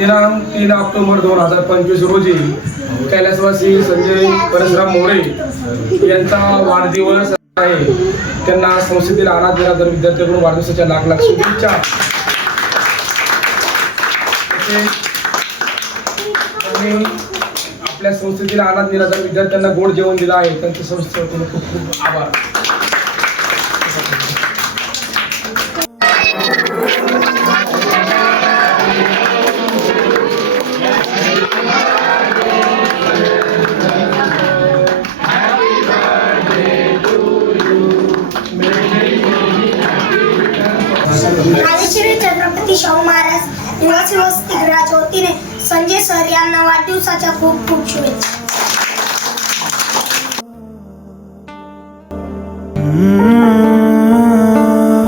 दिनांक 3 ऑक्टोबर 2025 रोजी कैलासवासी संजय परशुराम मोरे यांचा वाढदिवस आहे. त्यांना संस्थेतील अनाथ निराधार विद्यार्थ्यांकडून वाढदिवसाच्या लाख लाख शुभेच्छा. आणि आपल्या संस्थेतील अनाथ निराधार विद्यार्थ्यांना गोड जेवण दिलं आहे. त्यांच्या संस्थेकडून खूप खूप आभार. श्री छत्रपती शाहू महाराज निवासी वसतिगृहाच्या वतीने संजय सर यांना वाढदिवसाच्या खूप खूप शुभेच्छा.